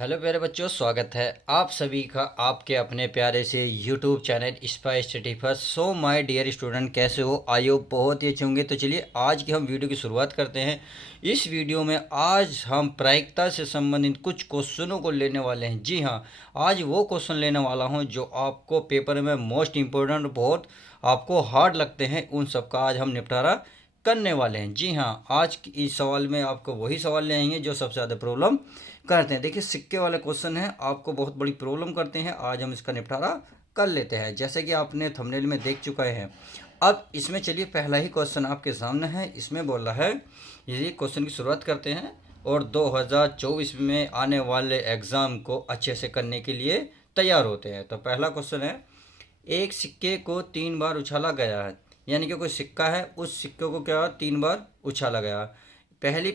Hello प्यारे बच्चों, स्वागत है आप सभी का आपके अपने प्यारे से YouTube channel spy study first. So my dear student, कैसे हो? आई होप बहुत ही अच्छे होंगे। तो चलिए आज की हम वीडियो की शुरुआत करते हैं। इस वीडियो में आज हम प्रायिकता से संबंधित कुछ क्वेश्चनों को लेने वाले हैं। जी हाँ, आज वो क्वेश्चन लेने वाला हूँ जो आपको पेपर में मोस्ट इम्पोर्टेंट, बहुत आपको हार्ड लगते हैं, उन सब का आज हम निपटारा करने वाले हैं। जी हाँ, आज इस सवाल में आपको वही सवाल ले आएंगे जो सबसे ज़्यादा प्रॉब्लम करते हैं। देखिए, सिक्के वाले क्वेश्चन हैं, आपको बहुत बड़ी प्रॉब्लम करते हैं। आज हम इसका निपटारा कर लेते हैं, जैसे कि आपने थंबनेल में देख चुके हैं। अब इसमें चलिए, पहला ही क्वेश्चन आपके सामने है। इसमें बोल रहा है, ये क्वेश्चन की शुरुआत करते हैं। और 2024 में आने वाले एग्ज़ाम को अच्छे से करने के लिए तैयार होते हैं। तो पहला क्वेश्चन है, एक सिक्के को 3 बार उछाला गया है। यानी कि कोई सिक्का है, उस सिक्के को क्या 3 बार उछाला गया। पहली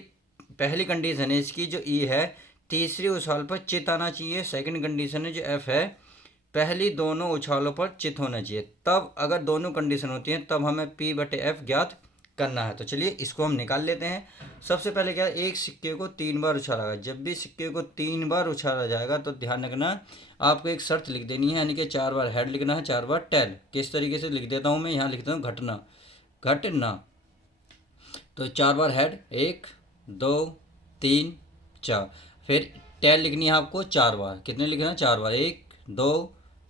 पहली कंडीशन है इसकी जो ई है, तीसरी उछाल पर चित आना चाहिए। सेकंड कंडीशन है जो एफ है, पहली दोनों उछालों पर चित होना चाहिए। तब अगर दोनों कंडीशन होती हैं तब हमें पी बटे एफ ज्ञात करना है। तो चलिए इसको हम निकाल लेते हैं। सबसे पहले क्या, एक सिक्के को 3 बार उछाला गया। जब भी सिक्के को 3 बार उछाला जाएगा तो ध्यान रखना, आपको एक शर्त लिख देनी है, यानी कि 4 बार हेड लिखना है, 4 बार टेल। किस तरीके से लिख देता हूँ मैं, यहाँ लिखता हूँ घटना, घटना। तो 4 बार हेड, 1 2 3 4। फिर टेल लिखनी है आपको 4 बार। कितने लिखना है? 4 बार, 1 2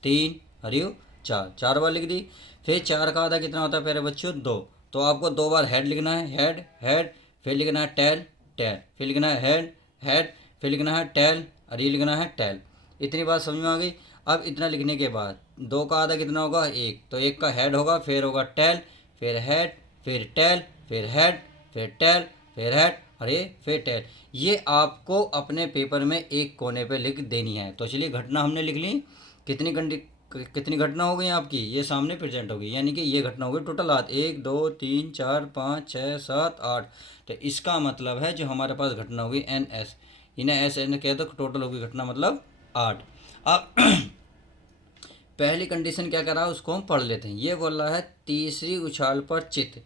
3 हरियो 4, 4 बार लिख दी। फिर 4 का आधा कितना होता है प्यारे बच्चों? 2। तो आपको 2 बार हेड लिखना है, हेड हेड। फिर लिखना है टेल टेल। फिर लिखना है हेड हेड। फिर लिखना है टेल और ये लिखना है टेल। इतनी बात समझ में आ गई। अब इतना लिखने के बाद 2 का आधा कितना होगा? 1। तो 1 का हेड होगा, फिर होगा टेल, फिर हेड, फिर टेल, फिर हेड, फिर टेल, फिर हेड और ये फिर टेल। ये आपको अपने पेपर में एक कोने पे लिख देनी है। तो चलिए, घटना हमने लिख ली। कितनी घटना हो गई आपकी? ये सामने प्रेजेंट होगी, यानी कि ये घटना हो गई टोटल 8। 1 2 3 4 5 6 7 8। तो इसका मतलब है जो हमारे पास घटना होगी एन एस, इन्हें एस एन कहे तो टोटल होगी घटना मतलब 8। अब पहली कंडीशन क्या करा उसको हम पढ़ लेते हैं। ये बोल रहा है तीसरी उछाल पर चित।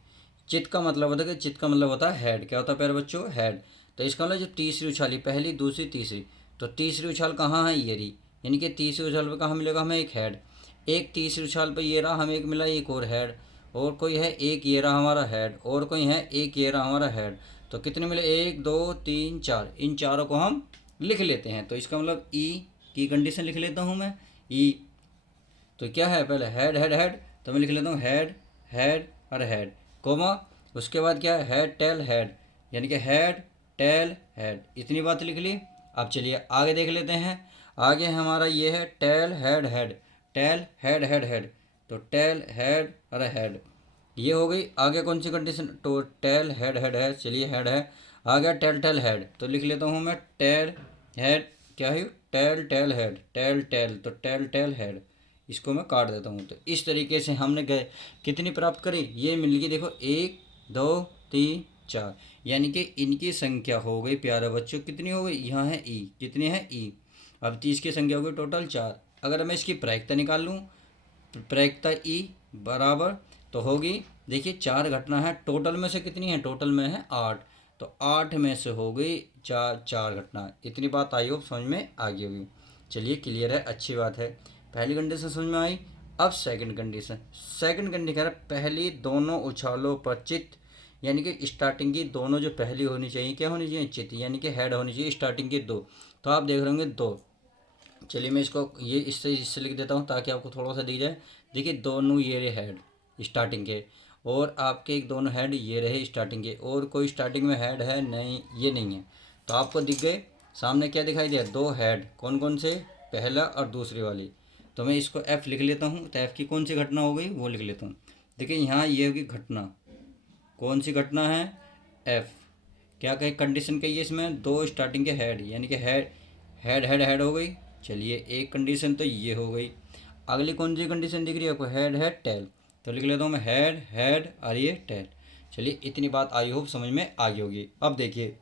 चित का मतलब होता है कि चित का मतलब होता है हेड। क्या होता है प्यारे बच्चों? हेड। तो इसका मतलब जब तीसरी उछाली, पहली दूसरी तीसरी, तो तीसरी उछाल कहाँ है? ये रही। यानी कि तीसरी उछाल पर कहाँ मिलेगा हमें? एक हेड। एक तीसरी उछाल पर ये रहा, हमें एक मिला, एक और हेड। और कोई है एक, ये रहा हमारा हेड। और कोई है एक, ये रहा हमारा हेड। तो कितने मिले? 1 2 3 4। इन चारों को हम लिख लेते हैं। तो इसका मतलब ई की कंडीशन लिख लेता हूँ मैं, ई। तो क्या है? पहले हेड हेड हेड, तो मैं लिख लेता हूँ हेड हेड और हेड, कोमा। उसके बाद क्या है? हेड टेल हेड, यानी कि हेड टेल हेड। इतनी बात लिख ली। अब चलिए आगे देख लेते हैं। आगे हमारा ये है tail head head, tail head head head. तो टेल हेड और हेड, ये हो गई। आगे कौन सी कंडीशन? तो टेल हेड हेड है, चलिए हेड है। आ गया टेल टेल हेड, तो लिख लेता हूँ मैं टेल हेड। क्या है? Tail tail head, tail tail, तो टेल टेल हेड। इसको मैं काट देता हूँ। तो इस तरीके से हमने गए कितनी प्राप्त करी? ये मिल गई, देखो 1 2 3 4। यानी कि इनकी संख्या हो गई प्यारे बच्चों, कितनी हो गई? यहाँ है ई, कितनी है? ई। अब 30 की संख्या हो गई टोटल 4। अगर मैं इसकी प्रायिकता निकाल लूँ, प्रायिकता ई बराबर तो होगी, देखिए 4 घटना है, टोटल में से कितनी है? टोटल में है 8। तो 8 में से हो गई 4 घटना। इतनी बात आई हो, समझ में आ गई होगी। चलिए क्लियर है, अच्छी बात है। पहली कंडीशन समझ में आई। अब सेकंड कंडीशन। सेकंड कंडीशन कह रहा है पहली दोनों उछालों पर चित, यानी कि स्टार्टिंग की दोनों जो पहली होनी चाहिए, क्या होनी चाहिए? चित, यानी कि हेड होनी चाहिए स्टार्टिंग की 2। तो आप देख रहे होंगे 2। चलिए मैं इसको ये इससे लिख देता हूँ ताकि आपको थोड़ा सा दिख जाए। देखिए दोनों ये रहे हेड स्टार्टिंग के, और आपके एक दोनों हेड ये रहे स्टार्टिंग के, और कोई स्टार्टिंग में हेड है नहीं, ये नहीं है। तो आपको दिख गए सामने, क्या दिखाई दिया? 2 हेड। कौन कौन से? पहला और दूसरी वाली। तो मैं इसको एफ लिख लेता हूँ। तो एफ की कौन सी घटना हो गई वो लिख लेता हूँ। देखिए यहाँ ये होगी घटना, कौन सी घटना है? एफ। क्या कहे कंडीशन कही है इसमें? 2 स्टार्टिंग के हेड, यानी कि हेड हेड हेड हेड हो गई। चलिए एक कंडीशन तो ये हो गई। अगली कौन सी कंडीशन दिख रही है आपको? Head head tail. तो लिख लेता हूँ मैं हेड हेड और ये टेल। चलिए इतनी बात आई होप समझ में आ गई होगी। अब देखिए,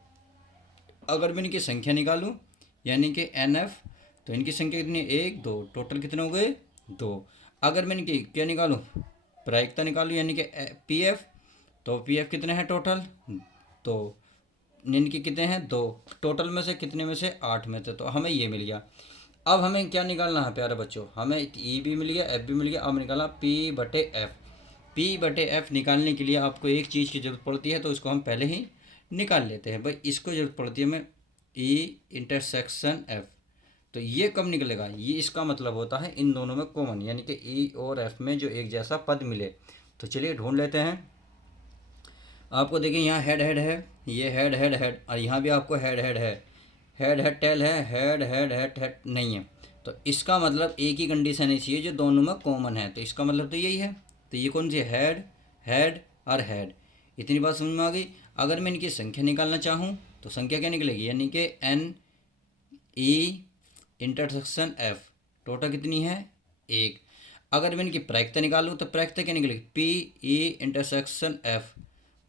अगर मैं इनकी संख्या निकालूं, यानी कि एन एफ, तो इनकी संख्या कितनी है? 1 2, टोटल कितने हो गए? 2। अगर मैं इनकी क्या निकालूं? प्रायिकता निकालूं, यानी कि पी एफ, तो पी एफ कितने हैं टोटल? 2। यानी कि कितने हैं 2, टोटल में से कितने में से 8 में थे, तो हमें ये मिल गया। अब हमें क्या निकालना है प्यारे बच्चों, हमें ई भी मिल गया, एफ भी मिल गया, अब निकालना पी बटे एफ। पी बटे एफ निकालने के लिए आपको एक चीज़ की ज़रूरत पड़ती है, तो उसको हम पहले ही निकाल लेते हैं। भाई इसको ज़रूरत पड़ती है हमें ई इंटरसेक्शन एफ। तो ये कब निकलेगा, ये इसका मतलब होता है इन दोनों में कॉमन, यानी कि ई और एफ में जो एक जैसा पद मिले। तो चलिए ढूंढ लेते हैं। आपको देखिए यहाँ हेड हेड है, ये हेड हेड हेड, और यहाँ भी आपको हेड हेड है, हेड हेड टेल है, हेड हेड हेड हेड नहीं है। तो इसका मतलब एक ही कंडीशन है चाहिए जो दोनों में कॉमन है, तो इसका मतलब तो यही है। तो ये कौन सी हेड हेड और हेड, इतनी बात समझ में आ गई। अगर मैं इनकी संख्या निकालना चाहूँ तो संख्या क्या निकलेगी, यानी कि N E intersection F, total कितनी है 1। अगर मैं इनकी प्रायिकता निकालूँ तो प्रायिकता क्या निकलेगी, पी ई इंटरसेक्शन एफ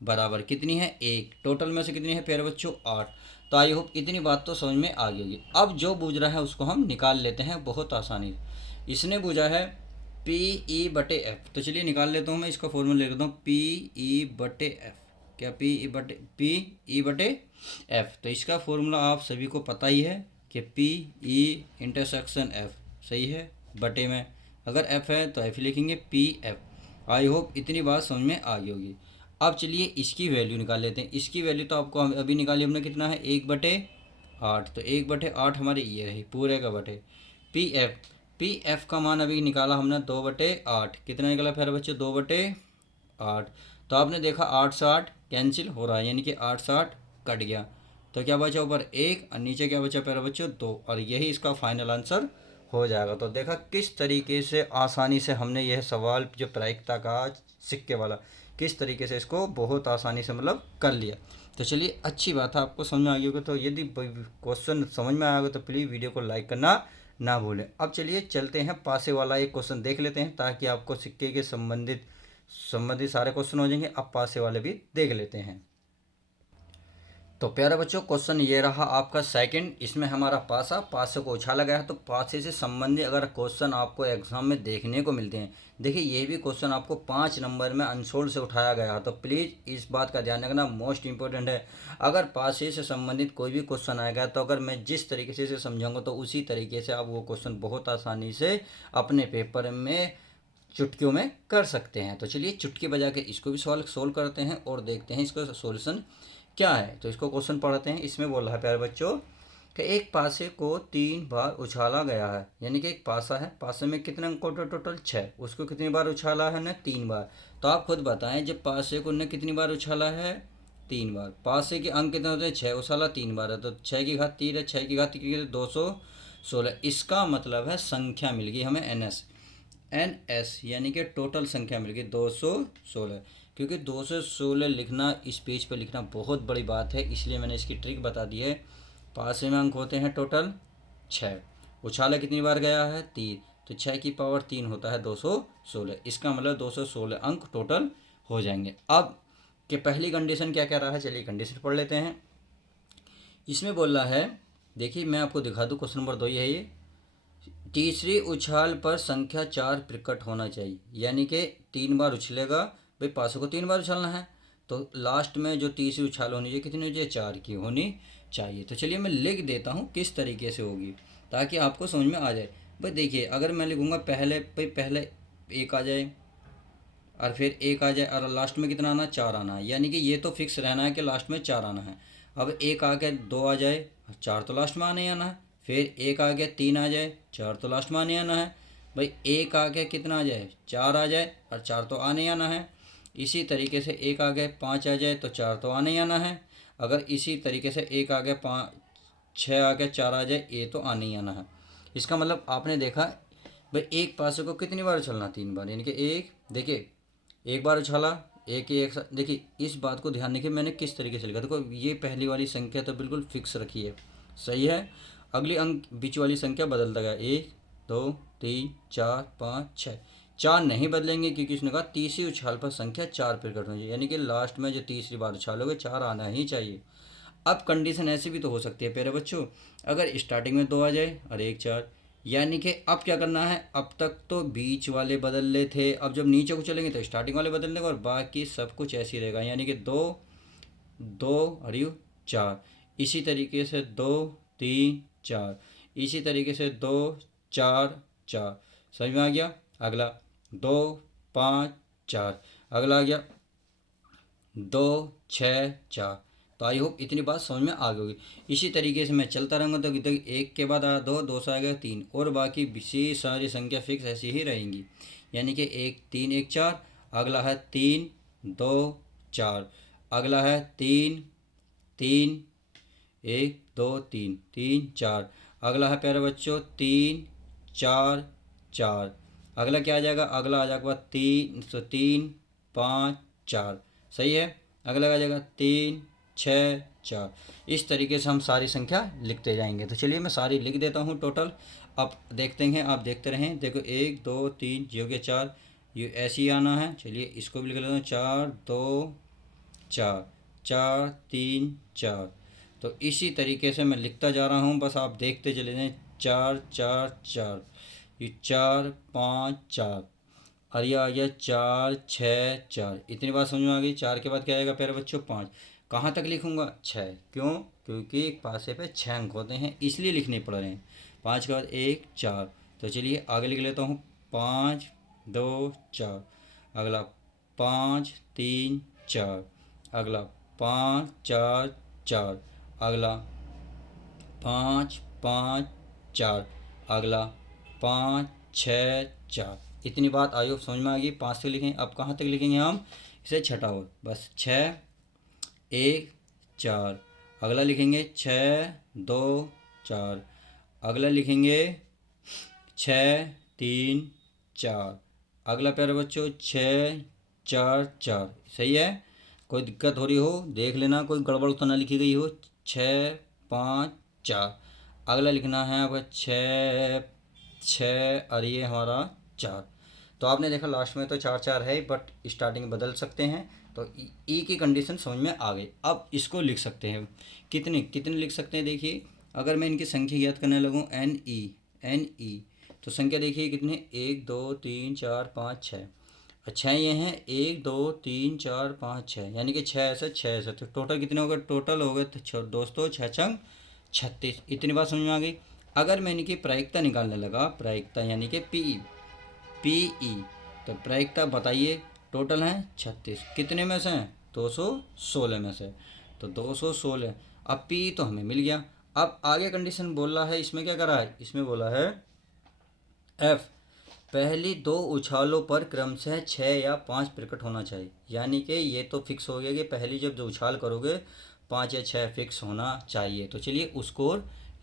बराबर कितनी है 1, टोटल में से कितनी है प्यारे बच्चों 8। तो आई होप इतनी बात तो समझ में आ गई होगी। अब जो बूझ रहा है उसको हम निकाल लेते हैं बहुत आसानी से। इसने बूझा है पी ई बटे एफ, तो चलिए निकाल लेता हूँ मैं इसका फॉर्मूला लिख देता हूँ, पी ई बटे एफ। क्या पी ई बटे एफ, तो इसका फॉर्मूला आप सभी को पता ही है कि पी ई इंटरसेक्शन एफ सही है, बटे में अगर एफ है तो एफ लिखेंगे पी एफ। आई होप इतनी बात समझ में आ गई होगी। अब चलिए इसकी वैल्यू निकाल लेते हैं। इसकी वैल्यू तो आपको अभी निकाली हमने, कितना है 1/8, तो 1/8 हमारे ये रही पूरे का बटे पी एफ का मान अभी निकाला हमने 2/8, कितना निकला फिर बच्चे 2/8। तो आपने देखा 8 से 8 कैंसिल हो रहा है, यानी कि 8 से 8 कट गया, तो क्या बचा ऊपर 1 और नीचे क्या बचा प्यारे बच्चों 2, और यही इसका फाइनल आंसर हो जाएगा। तो देखा किस तरीके से आसानी से हमने यह सवाल जो प्रायिकता का सिक्के वाला, किस तरीके से इसको बहुत आसानी से मतलब कर लिया। तो चलिए अच्छी बात है, आपको समझ में आ गई होगी। तो यदि क्वेश्चन समझ में आएगा तो प्लीज़ वीडियो को लाइक करना ना भूलें। अब चलिए चलते हैं पासे वाला एक क्वेश्चन देख लेते हैं, ताकि आपको सिक्के के संबंधित सारे क्वेश्चन हो जाएंगे। अब पासे वाले भी देख लेते हैं। तो प्यारे बच्चों क्वेश्चन ये रहा आपका सेकंड, इसमें हमारा पासे को उछाला गया है। तो पासे से संबंधित अगर क्वेश्चन आपको एग्जाम में देखने को मिलते हैं, देखिए ये भी क्वेश्चन आपको 5 नंबर में अनसोल्ड से उठाया गया है, तो प्लीज़ इस बात का ध्यान रखना, मोस्ट इंपॉर्टेंट है। अगर पासे से संबंधित कोई भी क्वेश्चन आएगा तो अगर मैं जिस तरीके से इसे समझाऊंगा तो उसी तरीके से आप वो क्वेश्चन बहुत आसानी से अपने पेपर में चुटकियों में कर सकते हैं। तो चलिए चुटकी बजा के इसको भी सोल्व करते हैं और देखते हैं इसका सॉल्यूशन क्या है। तो इसको क्वेश्चन पढ़ते हैं। इसमें बोल रहा है प्यारे बच्चों कि एक पासे को 3 बार उछाला गया है, यानी कि एक पासा है, पासे में कितने अंक टोटल 6, उसको कितनी बार उछाला है ने 3 बार। तो आप खुद बताएं, जब पासे को ने कितनी बार उछाला है 3 बार, पासे के अंक कितने होते हैं 6, उछाला 3 बार है, तो 6 की घात 3 है, 6 की घात 3 216। इसका मतलब है संख्या मिल गई हमें एन एस, यानी कि टोटल संख्या मिल गई 216। क्योंकि 216 लिखना इस पेज पर लिखना बहुत बड़ी बात है, इसलिए मैंने इसकी ट्रिक बता दी है। पासे में अंक होते हैं टोटल 6, उछाला कितनी बार गया है 3, तो 6 की पावर 3 होता है 216। इसका मतलब 216 अंक टोटल हो जाएंगे। अब कि पहली कंडीशन क्या कह रहा है, चलिए कंडीशन पढ़ लेते हैं। इसमें बोल रहा है, देखिए मैं आपको दिखा दूँ, क्वेश्चन नंबर 2 ही है ये, तीसरी उछाल पर संख्या 4 प्रकट होना चाहिए, यानी कि 3 बार उछलेगा, भाई पासों को 3 बार उछलना है, तो लास्ट में जो तीसरी उछाल होनी चाहिए कितनी होनी चाहिए 4 की होनी चाहिए। तो चलिए मैं लिख देता हूँ किस तरीके से होगी ताकि आपको समझ में आ जाए। भाई देखिए अगर मैं लिखूँगा पहले 1 आ जाए और फिर 1 आ जाए और लास्ट में कितना आना 4 आना है, यानी कि ये तो फिक्स रहना है कि लास्ट में 4 आना है। अब 1 आके 2 आ जाए, 4 तो लास्ट में आने ही आना है, फिर 1 आ गया 3 आ जाए, 4 तो लास्ट में आने आना है। भाई 1 आ गया कितना आ जाए 4 आ जाए और 4 तो आने ही आना है। इसी तरीके से 1 आ गए 5 आ जाए तो 4 तो आने ही आना है। अगर इसी तरीके से 1 आ गया 5 6 आ गया 4 आ जाए, ये तो आने ही आना है। इसका मतलब आपने देखा भाई एक पासे को कितनी बार उछलना 3 बार, यानी कि एक, देखिए एक बार उछाला एक साथ। देखिए इस बात को ध्यान रखिए मैंने किस तरीके से लिखा, देखो ये पहली वाली संख्या तो बिल्कुल फिक्स रखी है, सही है। अगली अंक बीच वाली संख्या बदलता गया, 1 2 3 4 5 6, 4 नहीं बदलेंगे क्योंकि उसने कहा तीसरी उछाल पर संख्या 4 प्रकट होनी चाहिए, यानी कि लास्ट में जो तीसरी बार उछालोगे 4 आना ही चाहिए। अब कंडीशन ऐसी भी तो हो सकती है प्यारे बच्चों, अगर स्टार्टिंग में 2 आ जाए और 1 4, यानी कि अब क्या करना है, अब तक तो बीच वाले बदल ले थे, अब जब नीचे को चलेंगे तो स्टार्टिंग वाले बदल लेंगे और बाकी सब कुछ ऐसे ही रहेगा, यानी कि 2 2 और यू 4, इसी तरीके से 2 3 4, इसी तरीके से 2 4 4, समझ में आ गया। अगला 2 5 4, अगला आ गया 2 6 4। तो आई होप इतनी बात समझ में आ गई होगी। इसी तरीके से मैं चलता रहूँगा तो तक एक के बाद आया 2, 2 से आ गया 3, और बाकी विशेष सारी संख्या फिक्स ऐसी ही रहेंगी। यानी कि 1 3 1 4, अगला है 3 2 4, अगला है 3 3 1 2 3 3 4, अगला है प्यारे बच्चों 3 4 4, अगला क्या आ जाएगा, अगला आ जाएगा 3 5 4, सही है। अगला आ जाएगा 3 6 4। इस तरीके से हम सारी संख्या लिखते जाएंगे। तो चलिए मैं सारी लिख देता हूँ टोटल। अब देखते हैं, आप देखते रहें। देखो 1 2 3 जी हो गया 4, ये ऐसे ही आना है। चलिए इसको भी लिख लेता हूँ 4 2 4 4 3 4। तो इसी तरीके से मैं लिखता जा रहा हूँ, बस आप देखते चले जाएं। 4 4 4, ये 4 5 4, और ये आ गया 4 6 4। इतनी बात समझ में आ गई। 4 के बाद क्या आएगा प्यारे बच्चों 5। कहाँ तक लिखूंगा 6, क्यों, क्योंकि एक पासे पे 6 अंक होते हैं इसलिए लिखने पड़ रहे हैं। 5 के बाद 1 4। तो चलिए आगे लिख लेता हूँ 5 2 4, अगला 5 3 4, अगला 5 4 4, अगला 5 5 4, अगला 5 6 4। इतनी बात आई होप समझ में आ गई। 5 तक लिखें। अब कहाँ तक लिखेंगे हम इसे, छठा और बस 6 1 4, अगला लिखेंगे 6 2 4, अगला लिखेंगे 6 3 4, अगला प्यारे बच्चों 6 4 4, सही है। कोई दिक्कत हो रही हो देख लेना, कोई गड़बड़ तो ना लिखी गई हो। 6 5 4, अगला लिखना है अब 6 6, और ये हमारा 4। तो आपने देखा लास्ट में तो 4 4 है, बट स्टार्टिंग बदल सकते हैं। तो ई की कंडीशन समझ में आ गई। अब इसको लिख सकते हैं। कितने कितने लिख सकते हैं, देखिए अगर मैं इनकी संख्या याद करने लगूँ एन ई, तो संख्या देखिए कितने, 1 2 3 4 5 6। अच्छा ये हैं 1 2 3 4 5 6, यानी कि 6 ऐसे 6 ऐसे। तो टोटल कितने हो गए, टोटल हो गए तो दोस्तों 6 छंग 36। इतनी बात समझ में आ गई। अगर मैं इनकी प्रायिकता निकालने लगा, प्रायिकता यानी कि पी ई, तो प्रायिकता बताइए। टोटल हैं 36, कितने में से हैं, 216 में से। तो 216। अब पी तो हमें मिल गया। अब आगे कंडीशन बोल रहा है, इसमें क्या करा है, इसमें बोला है एफ पहली 2 उछालों पर क्रमशः 6 या 5 प्रकट होना चाहिए। यानी कि ये तो फिक्स हो गया कि पहली जब जो उछाल करोगे 5 या 6 फिक्स होना चाहिए। तो चलिए उसको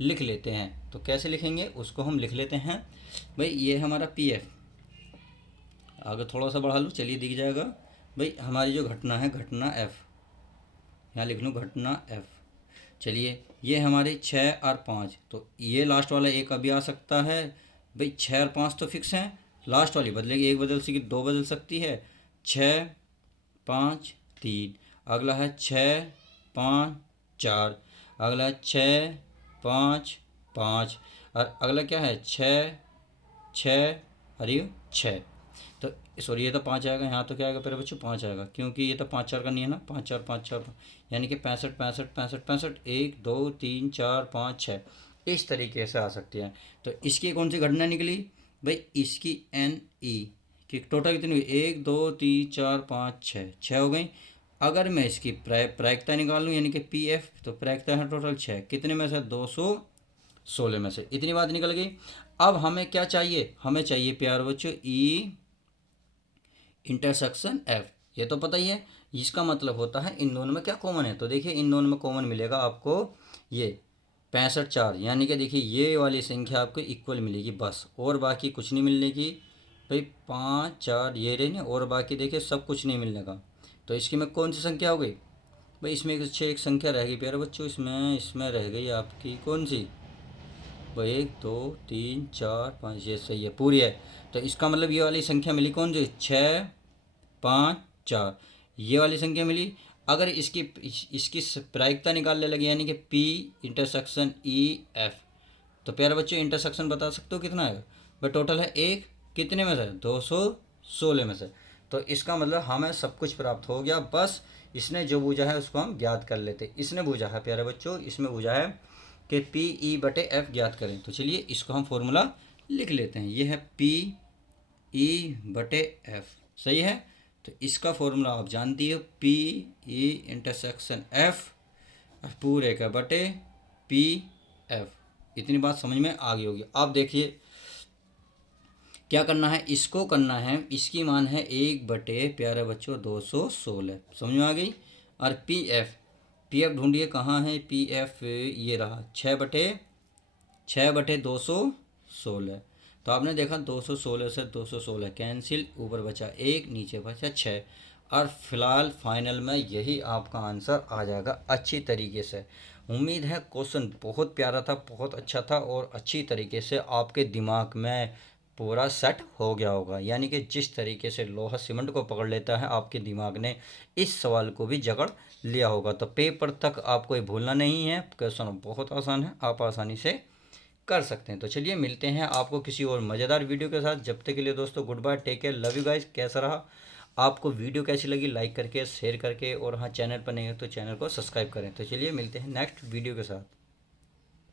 लिख लेते हैं। तो कैसे लिखेंगे उसको हम लिख लेते हैं। भाई ये हमारा पी एफ, आगे थोड़ा सा बढ़ा लूँ, चलिए दिख जाएगा। भाई हमारी जो घटना है, घटना एफ, यहाँ लिख लूँ घटना एफ। चलिए ये हमारे 6 और 5, तो ये लास्ट वाला एक अभी आ सकता है। भाई 6 और 5 तो फिक्स हैं, लास्ट वाली बदलेगी, एक बदल सकती, 2 बदल सकती है। 6 5 3, अगला है 6 5 4, अगला है 6 5 5, और अगला क्या है 6 6, अरे 6। तो सॉरी ये तो 5 आएगा, यहाँ तो क्या आएगा मेरे बच्चों 5 आएगा, क्योंकि ये तो 5 4 का नहीं है ना, 5 4 5 4, यानी कि 65 65 65 65, 1 2 3 4 5 6, इस तरीके से आ सकती है। तो इसकी कौन सी घटना निकली भाई, इसकी एन ई की टोटल कितनी हुई, 1 2 3 4 5 6, 6 हो गई। अगर मैं इसकी प्रायिकता निकाल लूँ यानी कि पी एफ, तो प्रायिकता है टोटल 6, कितने में से 216 में से। इतनी बात निकल गई। अब हमें क्या चाहिए, हमें चाहिए प्यार बच्चों ई इंटरसेक्शन एफ। ये तो पता ही है, इसका मतलब होता है इन दोनों में क्या कॉमन है। तो देखिए इन दोनों में कॉमन मिलेगा आपको ये 65 4, यानी कि देखिए ये वाली संख्या आपको इक्वल मिलेगी बस, और बाकी कुछ नहीं मिलेगी। भाई 5 4 ये रही ना, और बाकी देखिए सब कुछ नहीं मिलने का। तो इसकी में कौन सी संख्या हो गई भाई, इसमें एक संख्या रहेगी प्यारे बच्चों, इसमें इसमें रह गई आपकी कौन सी, वो 1 2 3 4 5, ये सही है पूरी है। तो इसका मतलब ये वाली संख्या मिली कौन सी, 6 5 4, ये वाली संख्या मिली। अगर इसकी प्रायिकता निकालने लगे यानी कि पी इंटरसेक्शन ई एफ, तो प्यारे बच्चों इंटरसेक्शन बता सकते हो कितना है भाई, टोटल है 1, कितने में से 216 में से। तो इसका मतलब हमें सब कुछ प्राप्त हो गया, बस इसने जो बूझा है उसको हम ज्ञात कर लेते। इसने बूझा है प्यारे बच्चों, इसमें बूझा है कि पी ई बटे एफ ज्ञात करें। तो चलिए इसको हम फॉर्मूला लिख लेते हैं। ये है पी ई बटे एफ, सही है। तो इसका फॉर्मूला आप जानती हो, पी ई इंटरसेक्शन एफ पूरे का बटे पी एफ। इतनी बात समझ में आ गई होगी। आप देखिए क्या करना है, इसको करना है, इसकी मान है 1 बटे प्यारे बच्चों 216, समझ में आ गई। और पी एफ ढूंढिए कहाँ है, पी एफ ये रहा 6 बटे 216। तो आपने देखा 216 से 216 कैंसिल, ऊपर बचा 1, नीचे बचा 6। और फिलहाल फाइनल में यही आपका आंसर आ जाएगा अच्छी तरीके से। उम्मीद है क्वेश्चन बहुत प्यारा था, बहुत अच्छा था और अच्छी तरीके से आपके दिमाग में पूरा सेट हो गया होगा। यानी कि जिस तरीके से लोहा सीमेंट को पकड़ लेता है, आपके दिमाग ने इस सवाल को भी जकड़ लिया होगा। तो पेपर तक आपको ये भूलना नहीं है, क्वेश्चन बहुत आसान है, आप आसानी से कर सकते हैं। तो चलिए मिलते हैं आपको किसी और मज़ेदार वीडियो के साथ। जब तक के लिए दोस्तों good bye, take care, love you guys. कैसा रहा, आपको वीडियो कैसी लगी, लाइक करके शेयर करके, और हाँ चैनल पर नहीं है तो चैनल को सब्सक्राइब करें। तो चलिए मिलते हैं नेक्स्ट वीडियो के साथ।